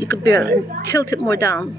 You could barely tilt it more down.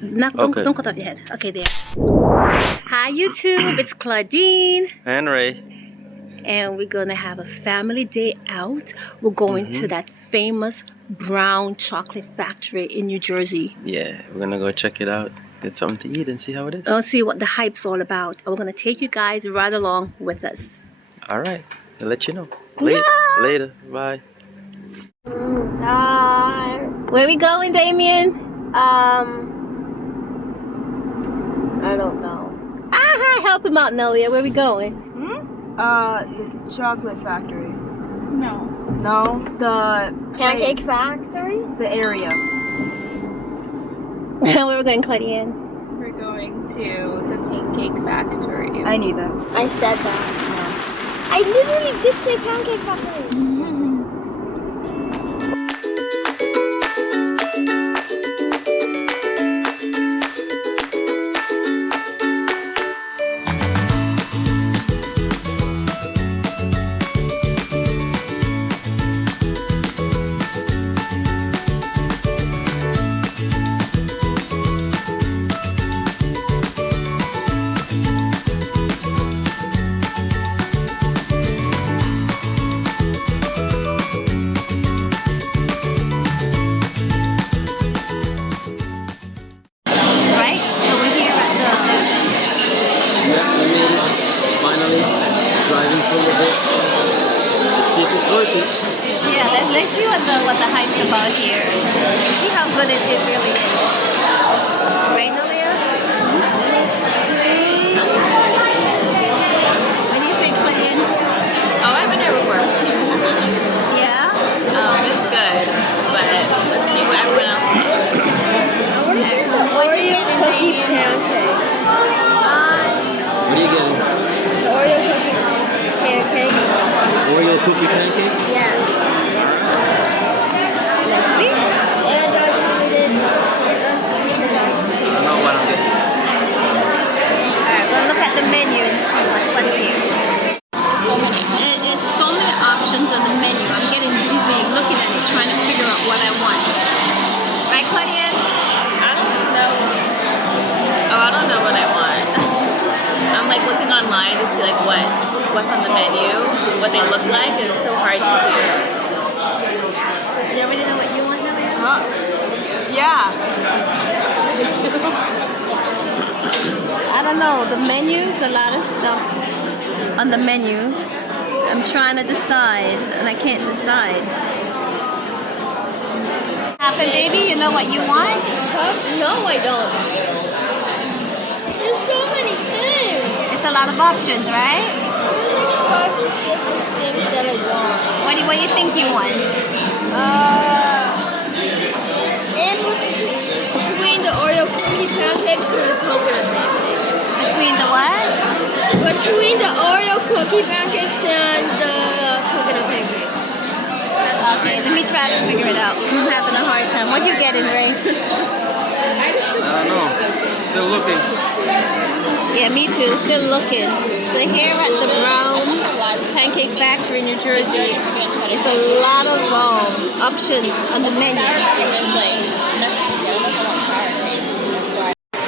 Don't cut off your head. Okay, there. Hi YouTube, it's Claudine and Ray, and we're gonna have a family day out. We're going to that famous Brown Chocolate Factory in New Jersey. Yeah, we're gonna go check it out, get something to eat, and see how it is. Let's see what the hype's all about. And we're gonna take you guys right along with us. All right, I'll let you know. Yeah. Later. Bye. Where are we going, Damien? I don't know. Help him out, Nelia. Where are we going? The chocolate factory. No. No, the Pancake place, Factory? the area. Where are we going, Claudiane? We're going to the Pancake Factory. I knew that. I said that. I literally did say Pancake Factory. Yeah, let's see what the hype's about here. See how good it really is. Right, Nelia? What do you think, Claudiane? Oh, I've been there before. Yeah? It's good, but let's see what everyone else thinks. What are you getting, Damien? Pancakes. What are you getting? Oreo cookie pancakes. Oreo cookie pancakes? Yes. Let's see. And unsweetened rice. I don't know what I'm getting. Alright, we'll look at the menu and see what's here. So many. There's so many options on the menu. I'm getting dizzy looking at it, trying to figure out what I want. Right, Claudiane? I don't know. Oh, I don't know what I want. I'm like looking online to see like what's on the menu, what they look like, and it's so hard to choose. You already know what you want, Nelia? Yeah. I don't know. The menu's a lot of stuff on the menu. I'm trying to decide, and I can't decide. Happen, baby? You know what you want? No, I don't. There's so many things. It's a lot of options, right? There's 5 different things that I want. What do you think you want? In between the Oreo cookie pancakes and the coconut pancakes. Between the what? Between the Oreo cookie pancakes and the coconut pancakes. Okay, let me try to figure it out. I'm having a hard time. What you getting, Ray? I don't know. Still looking. Yeah, me too. Still looking. So here at the Brown Pancake Factory in New Jersey, it's a lot of options on the menu.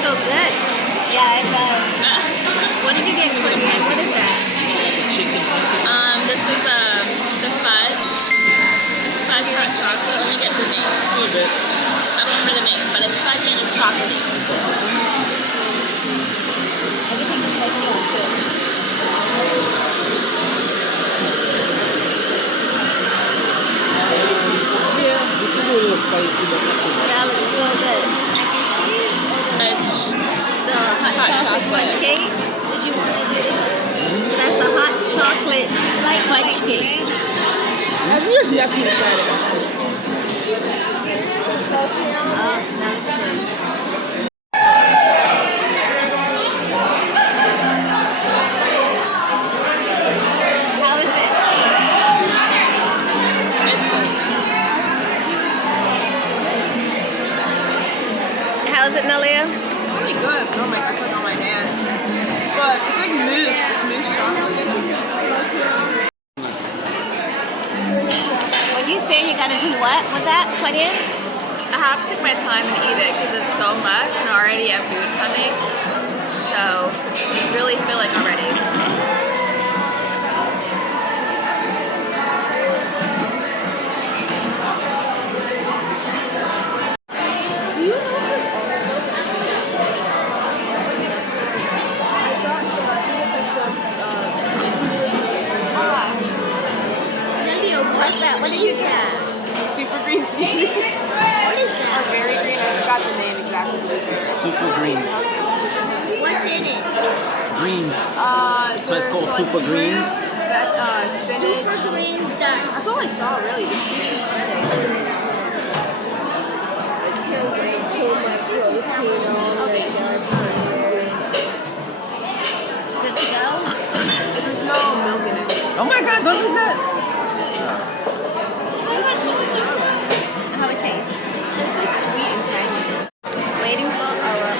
So good. Yeah, it does. What did you get, Claudiane? What is that? This is the fudge hot chocolate. Let me get the name. A little bit. I don't remember the name, but it's fudgy and it's chocolatey. That looks so good. Mac and cheese? The hot chocolate fudge cake? Did you want to get it? So that's the hot chocolate fudge cake. I think there's nothing inside of it. Oh, that looks good. How is it? It's good. How is it, Nelia? Really good. Oh my god, it's like on my hands. But it's like mousse. It's mousse chocolate. What do you say you gotta do what with that, Claudia? I have to take my time and eat it because it's so much and I already have food coming. So it's really filling already. What's that? What is that? Super green smoothie. What is that? Very green. I forgot the name exactly. Super green. What's in it? Greens. So it's called super green. Spinach. Super green done. That's all I saw, really. Just fruits and spinach. I can't wait till my protein omelet gets here. Good to go? There's no milk in it. Oh my god, don't do that! How it tastes? It's so sweet and tangy. Waiting for our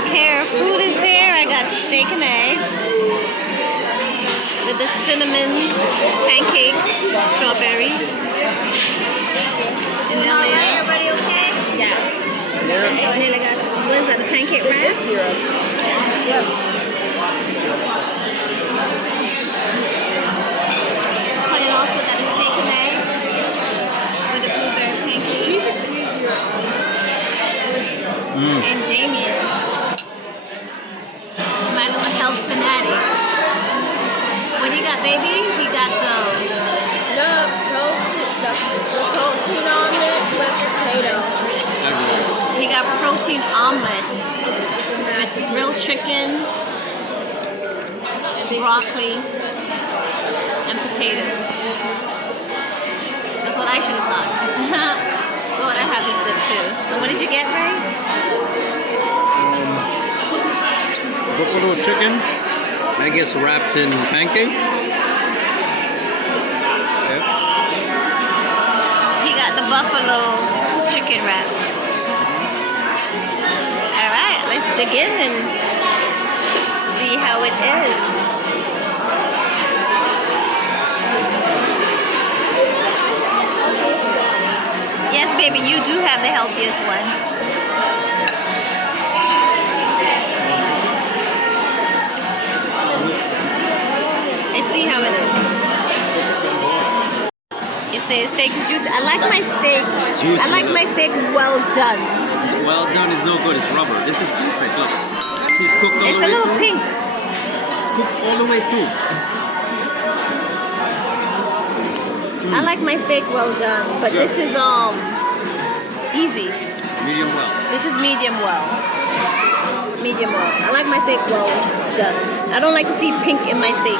okay, our food is there. I got steak and eggs with the cinnamon pancakes, strawberries. And everybody okay? Yes. And then I got, what is that, the pancake wrap? Syrup. Yeah. And also got a steak and eggs with a blueberry pancake. Excuse your And Damien, my little health fanatic. What do you got, baby? He got the protein omelet with potato. He got protein omelet with grilled chicken, broccoli, and potatoes. That's what I should have thought. But what I have is good too. And what did you get, Ray? Buffalo chicken. I guess wrapped in pancake. Yeah. He got the buffalo chicken wrap. Alright, let's dig in and see how it is. Yes, baby, you do have the healthiest one. Let's see how it is. You say steak is juicy. I like my steak. Juicy, I like my steak well done. Well done is no good, it's rubber. This is perfect, look. It's cooked all It's the a way little through. pink. It's cooked all the way through. I like my steak well done, but Yeah. this is easy. Medium well. This is medium well. Medium well. I like my steak well done. I don't like to see pink in my steak.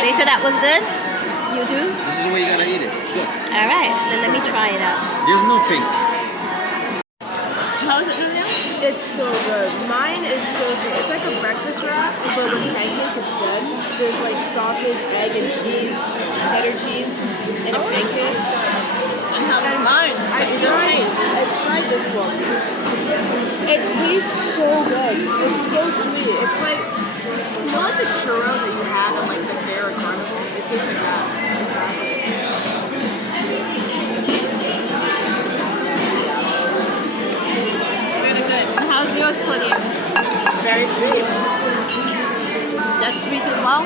They said that was good? You do? This is the way you gotta eat it. Look, Alright, then let me try it out. there's no pink. How's it, Lilia? It's so good. Mine is so good. It's like a breakfast wrap, but with pancake instead. There's like sausage, egg, and cheese, cheddar cheese, and a pancake. And how is mine? I tried this one. It tastes so good. It's so sweet. It's like, you know, like the churros that you have at like the fair or carnival? It tastes like that. Exactly. Really good. And how's yours, Claudia? Very sweet. That's sweet as well?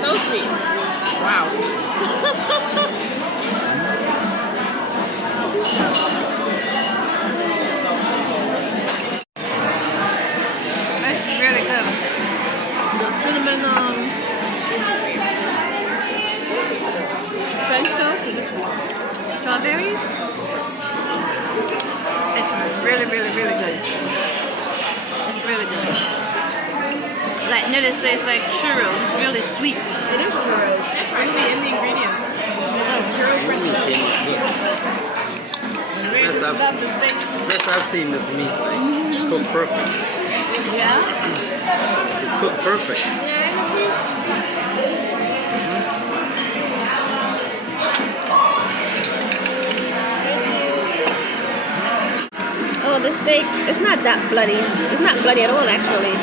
So sweet. Wow. That's really good. The cinnamon French toast with strawberries. It's really, really, really good. It's really good. Like Nita says, like churros. It's really sweet. It is churros. It's really in the ingredients. It's churro French toast. Really love the steak. First I've seen this meat like cooked perfect. Yeah. It's cooked perfect. the steak, it's not that bloody. It's not bloody at all, actually.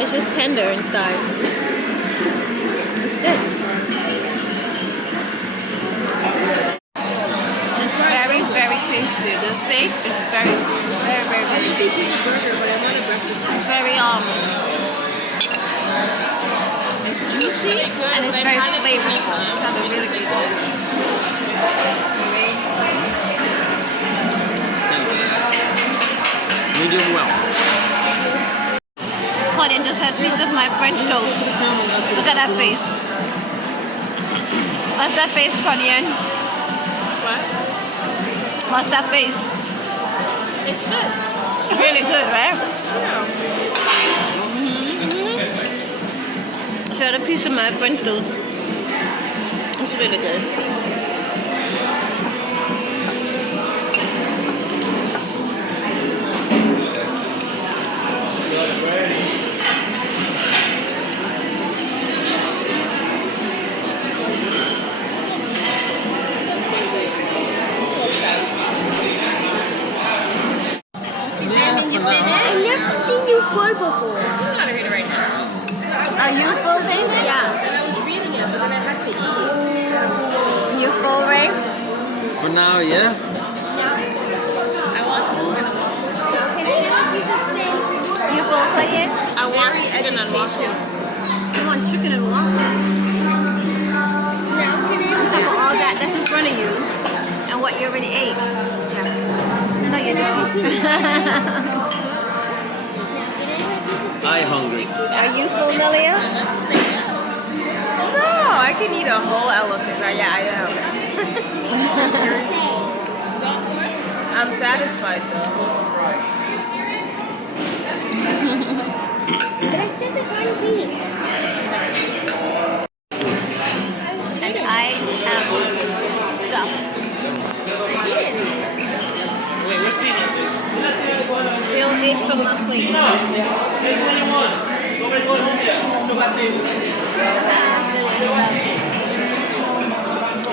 It's just tender inside. It's good. It's very, very tasty. The steak is very, very, very, very tasty. It's very it's juicy and it's very flavorful. It has a really good taste. Medium well. Claudine just had a piece of my French toast. Look at that face. What's that face, Claudine? What? What's that face? It's good. Really good, right? Yeah. She had a piece of my French toast. It's really good. I've never seen you full before. I'm gonna read it right now. Are you full, David? Yeah. And I was reading it, but then I had to eat. You full, Ray? For now, yeah. I want chicken and waffles. Can I have a piece of steak? You full, Claudine? I want chicken and waffles. You want chicken and waffles? Now can I On have top of all that that's in front of you and what you already ate. No, you didn't. I hungry. Are you full, Nelia? No, I can eat a whole elephant. Yeah, I am. I'm satisfied though. But it's just a tiny piece. And I am stuffed. I did. Wait, what's the Bill ate from my plate.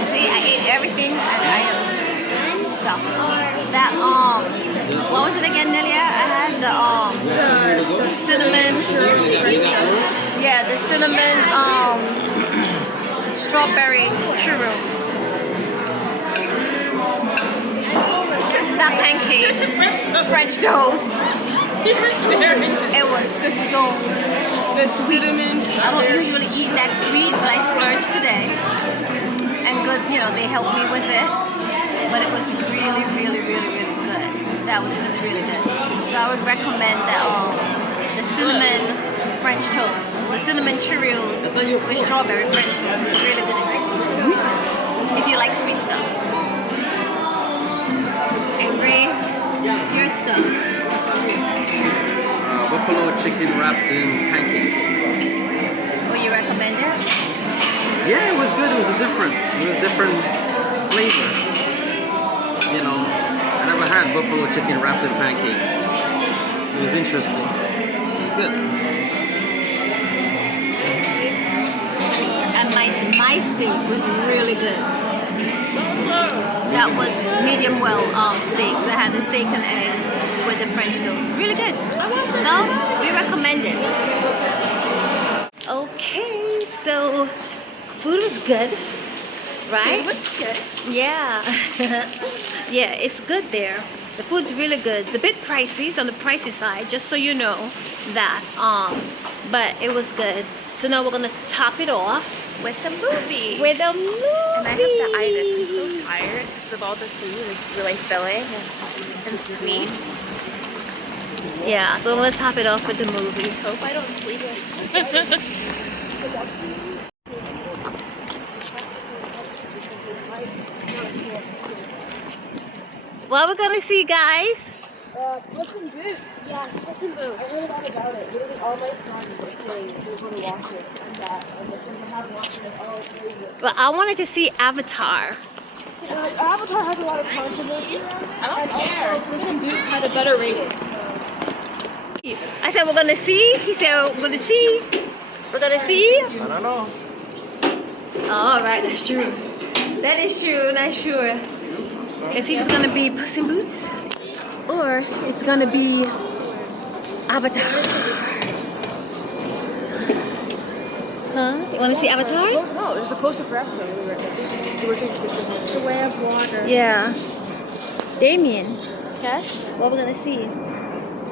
See, I ate everything and I am stuffed. That what was it again, Nelia? I had the cinnamon. Yeah, the cinnamon strawberry churros. Not pancake, French toast. You were staring. It was so The cinnamon. I don't usually eat that sweet, but I splurged today. And good, they helped me with it. But it was really, really, really, really good. It was really good. So I would recommend that the cinnamon French toast, the cinnamon Cheerios with strawberry French toast. It's really good if you like sweet stuff. And Ray, your stuff. buffalo chicken wrapped in pancake. Will you recommend it? Yeah, it was good. It was different flavor. I never had buffalo chicken wrapped in pancake. It was interesting. It was good. And my steak was really good. That was medium well steaks. I had the steak and egg with the French toast. Really good. So we recommend it. Okay, so food was good, right? It was good. Yeah. Yeah, it's good there. The food's really good. It's a bit pricey. It's on the pricey side, just so you know that. But it was good. So now we're gonna top it off With the movie. with a movie. And I have to eye this. I'm so tired because of all the food. It's really filling and sweet. Yeah, so we're gonna top it off with the movie. Hope I don't sleep. What we're gonna see, guys? Puss in Boots. Yeah, it's Puss in I Boots. heard all about it. Literally all my friends say they're going to watch it and that. And if they haven't watched it, oh, it's crazy. Well, I wanted to see Avatar. Avatar has a lot of controversy. I don't care. Also, Puss in Boots had a better rating. I said we're gonna see. He said we're gonna see. We're gonna see. I don't know. Oh, right, that's true. That is true. Not sure. Let's see if it's gonna be Puss in Boots or it's gonna be Avatar. Huh? You wanna see Avatar? No, there's a poster for Avatar. We were taking pictures of The way of water. Yeah. Damien, Okay. what we're gonna see?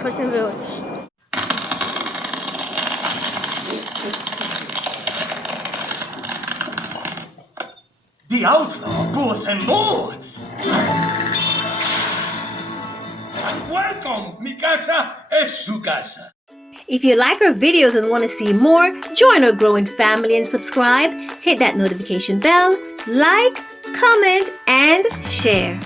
Puss in Boots. The outlaw Puss in Boots! Welcome! Mi casa es su casa. If you like our videos and want to see more, join our growing family and subscribe. Hit that notification bell, like, comment, and share.